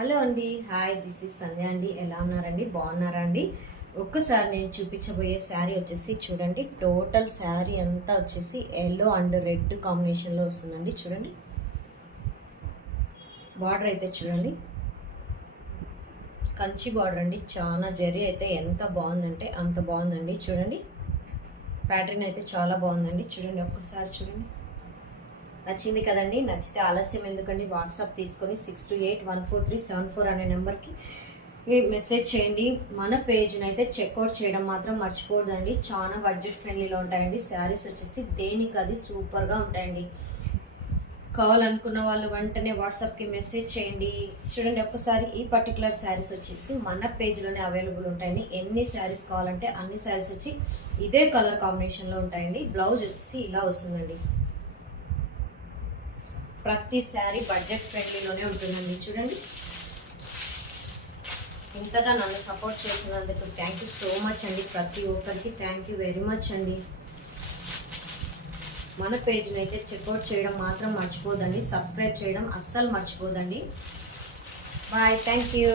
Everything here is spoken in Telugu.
హలో అండి, హాయ్, దిస్ ఇస్ సంధ్య అండి. ఎలా ఉన్నారండి? బాగున్నారా అండి? ఒక్కసారి నేను చూపించబోయే శారీ వచ్చేసి చూడండి. టోటల్ శారీ అంతా వచ్చేసి ఎల్లో అండ్ రెడ్ కాంబినేషన్లో వస్తుందండి. చూడండి, బార్డర్ అయితే చూడండి, కంచి బార్డర్ అండి. చాలా జరీ అయితే ఎంత బాగుందంటే అంత బాగుందండి. చూడండి, ప్యాటర్న్ అయితే చాలా బాగుందండి. చూడండి, ఒక్కసారి చూడండి. నచ్చింది కదండి? నచ్చితే ఆలస్యం ఎందుకండి, వాట్సాప్ తీసుకొని 62814374 అనే నెంబర్కి మెసేజ్ చేయండి. మన పేజ్ని అయితే చెక్అవుట్ చేయడం మాత్రం మర్చిపోదండి. చాలా బడ్జెట్ ఫ్రెండ్లీలో ఉంటాయండి. శారీస్ వచ్చేసి దేనికి అది సూపర్గా ఉంటాయండి. కావాలనుకున్న వాళ్ళు వెంటనే వాట్సాప్కి మెసేజ్ చేయండి. చూడండి, ఒక్కసారి ఈ పర్టికులర్ శారీస్ వచ్చేసి మన పేజ్లోనే అవైలబుల్ ఉంటాయండి. ఎన్ని శారీస్ కావాలంటే అన్ని శారీస్ వచ్చి ఇదే కలర్ కాంబినేషన్లో ఉంటాయండి. బ్లౌజ్ వచ్చేసి ఇలా వస్తుందండి. ప్రతి శారీ బడ్జెట్ ఫ్రెండ్లీలోనే ఉంటుందండి. చూడండి, ఇంతగా నన్ను సపోర్ట్ చేసినందుకు థ్యాంక్ యూ సో మచ్ అండి. ప్రతి ఒక్కరికి థ్యాంక్ యూ వెరీ మచ్ అండి. మన పేజ్ని అయితే చెక్అవుట్ చేయడం మాత్రం మర్చిపోదండి. సబ్స్క్రైబ్ చేయడం అస్సలు మర్చిపోదండి. Bye, thank you.